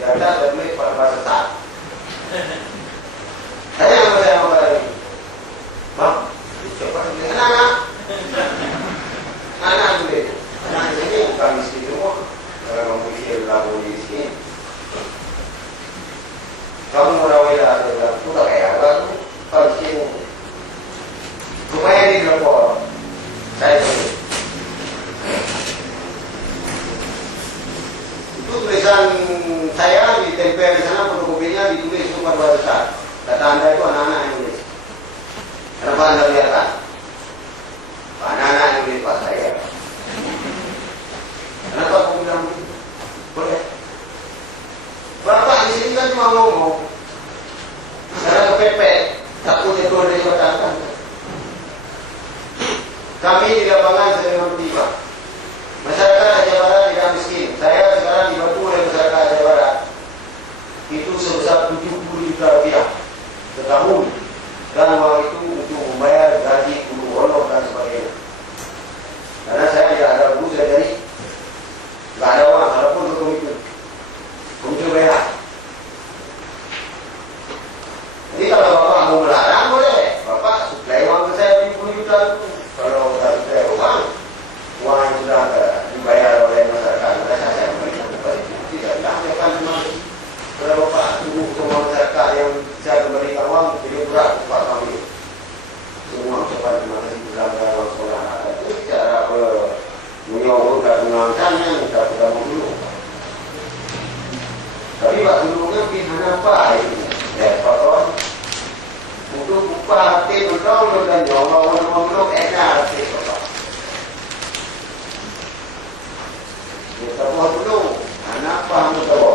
Jakarta ada duit pada saat. Saya mau balik. Bang, coba anak. Anak duit. Anak ini bukan miskin semua. Kalau kamu pikir kamu miskin, kamu merawat ada tu tak kaya kan? Kalau miskin, supaya di lapor saya itu tulisan saya ditempel di sana, fotokopinya ditulis itu pada besar. Kata anda itu anak-anak yang tulis. Kenapa anda lihat kan? Anak-anak yang tulis pas saya. Kenapa aku bilang begitu? Boleh. Bapak di sini kan cuma ngomong. Karena kepepet, takut itu dari batas. Kami di lapangan sering tiba. Masyarakat Aceh Barat tidak miskin. Saya sekarang dibantu oleh masyarakat Aceh Barat. Itu sebesar 70 juta rupiah setahun. Dan uang itu untuk membayar gaji guru honor dan sebagainya. Karena saya tidak ada guru, saya jadi tidak ada uang, walaupun untuk komite bayar. Jadi kalau Bapak mau melarang boleh. Bapak suplai uang ke saya 70 juta itu. Kalau tak suplai uang yang sudah dibayar oleh masyarakat, saya memberikan tidak akan memang. Kalau Bapak tunggu semua masyarakat yang saya memberikan uang, jadi berat Bapak kami. Semua cepat terima kasih dalam sekolah. Itu cara menyuruh dan mengangkatnya, minta kamu dulu. Tapi Pak dulunya pilihan apa itu? Ya Pak Kawan, untuk upah hati betul dan jauh enak sih Bapak. Kita buat dulu, anak paham betul.